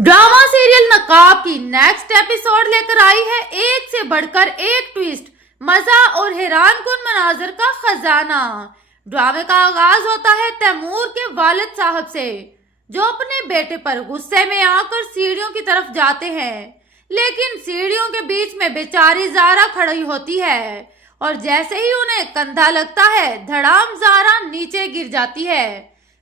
Drama serial नकाब की next episode लेकर आई है एक से बढ़कर एक ट्विस्ट, मजा और हैरान कुन मनाजर का खजाना। ड्रामे का आगाज होता है तैमूर के वालिद साहब से, जो अपने बेटे पर गुस्से में आकर सीढ़ियों की तरफ जाते हैं, लेकिन सीढ़ियों के बीच में बेचारी जारा खड़ी होती है और जैसे ही उन्हें कंधा लगता है धड़ाम जारा नीचे गिर जाती है,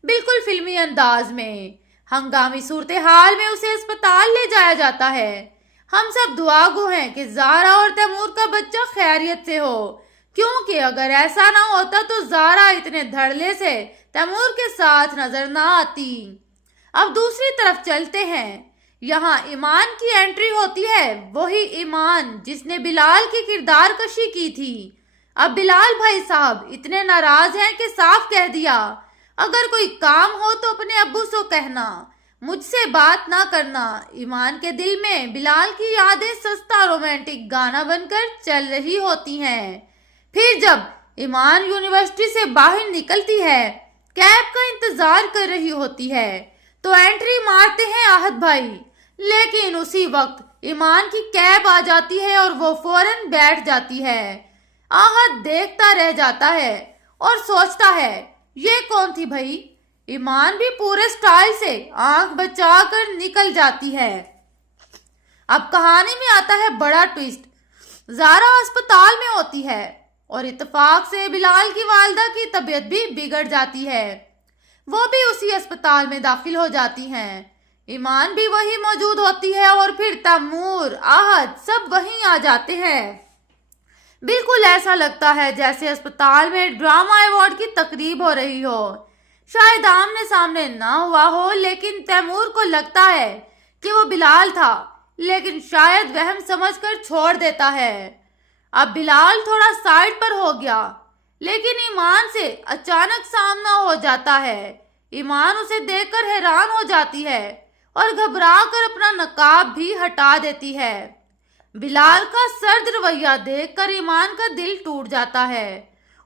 बिल्कुल फिल्मी अंदाज में। हंगामी सूरत हाल में उसे अस्पताल ले जाया जाता है। हम सब दुआगो हैं कि जारा और तैमूर का बच्चा खैरियत से हो, क्योंकि अगर ऐसा ना होता तो जारा इतने धड़ल्ले से तैमूर के साथ नजर ना आती। अब दूसरी तरफ चलते हैं। यहाँ ईमान की एंट्री होती है, वही ईमान जिसने बिलाल की किरदार कशी की थी। अब बिलाल भाई साहब इतने नाराज हैं कि साफ कह दिया, अगर कोई काम हो तो अपने अब्बू से कहना, मुझसे बात ना करना। ईमान के दिल में बिलाल की यादें सस्ता रोमांटिक गाना बनकर चल रही होती हैं। फिर जब ईमान यूनिवर्सिटी से बाहर निकलती है, कैब का इंतजार कर रही होती है, तो एंट्री मारते हैं आहत भाई, लेकिन उसी वक्त ईमान की कैब आ जाती है और वो फौरन बैठ जाती है। आहत देखता रह जाता है और सोचता है, ये कौन थी भाई? ईमान भी पूरे स्टाइल से आंख बचाकर निकल जाती है। अब कहानी में आता है बड़ा ट्विस्ट। जारा अस्पताल में होती है और इत्तेफाक से बिलाल की वालिदा की तबीयत भी बिगड़ जाती है। वो भी उसी अस्पताल में दाखिल हो जाती हैं। ईमान भी वही मौजूद होती है और फिर तैमूर, आहत सब वहीं आ जाते हैं। बिल्कुल ऐसा लगता है जैसे अस्पताल में ड्रामा अवार्ड की तकरीब हो रही हो। शायद आमने सामने ना हुआ हो, लेकिन तैमूर को लगता है कि वो बिलाल था, लेकिन शायद वहम समझकर छोड़ देता है। अब बिलाल थोड़ा साइड पर हो गया, लेकिन ईमान से अचानक सामना हो जाता है। ईमान उसे देखकर हैरान हो जाती है और घबरा कर अपना नकाब भी हटा देती है। बिलाल का सर्द रवैया देखकर ईमान का दिल टूट जाता है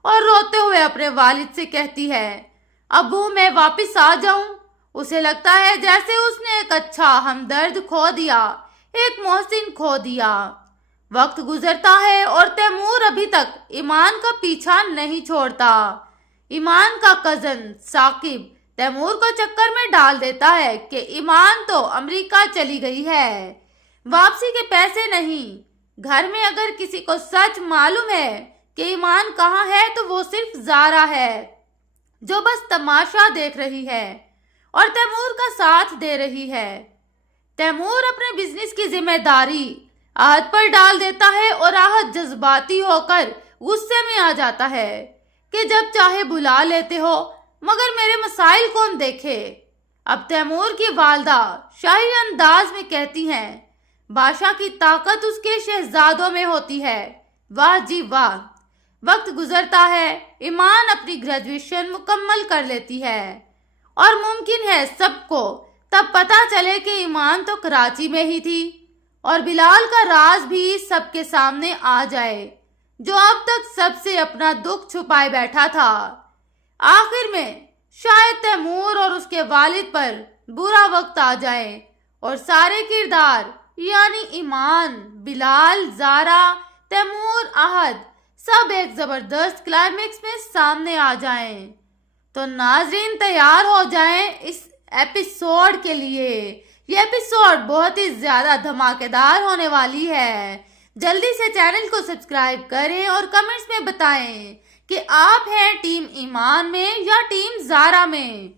और रोते हुए अपने वालिद से कहती है, अब्बू मैं वापस आ जाऊं। उसे लगता है जैसे उसने एक अच्छा हमदर्द खो दिया, एक मोहसिन खो दिया। वक्त गुजरता है और तैमूर अभी तक ईमान का पीछा नहीं छोड़ता। ईमान का कजन साकिब तैमूर को चक्कर में डाल देता है कि ईमान तो अमेरिका चली गई है, वापसी के पैसे नहीं। घर में अगर किसी को सच मालूम है कि ईमान कहाँ है तो वो सिर्फ जारा है, जो बस तमाशा देख रही है और तैमूर का साथ दे रही है। तैमूर अपने बिजनेस की जिम्मेदारी आहत पर डाल देता है और आहत जज्बाती होकर गुस्से में आ जाता है कि जब चाहे बुला लेते हो, मगर मेरे मसाइल कौन देखे। अब तैमूर की वालिदा शाही अंदाज में कहती हैं, बादशाह की ताकत उसके शहजादों में होती है। वाह जी वाह। वक्त गुजरता है, ईमान अपनी ग्रेजुएशन मुकम्मल कर लेती है और मुमकिन है सबको तब पता चले कि ईमान तो कराची में ही थी और बिलाल का राज भी सबके सामने आ जाए, जो अब तक सबसे अपना दुख छुपाए बैठा था। आखिर में शायद तैमूर और उसके वालिद पर बुरा वक्त आ जाए और सारे किरदार यानी ईमान, बिलाल, जारा, तैमूर, आहत सब एक जबरदस्त क्लाइमेक्स में सामने आ जाएं। तो नाजरीन तैयार हो जाएं इस एपिसोड के लिए। ये एपिसोड बहुत ही ज्यादा धमाकेदार होने वाली है। जल्दी से चैनल को सब्सक्राइब करें और कमेंट्स में बताएं कि आप हैं टीम ईमान में या टीम जारा में।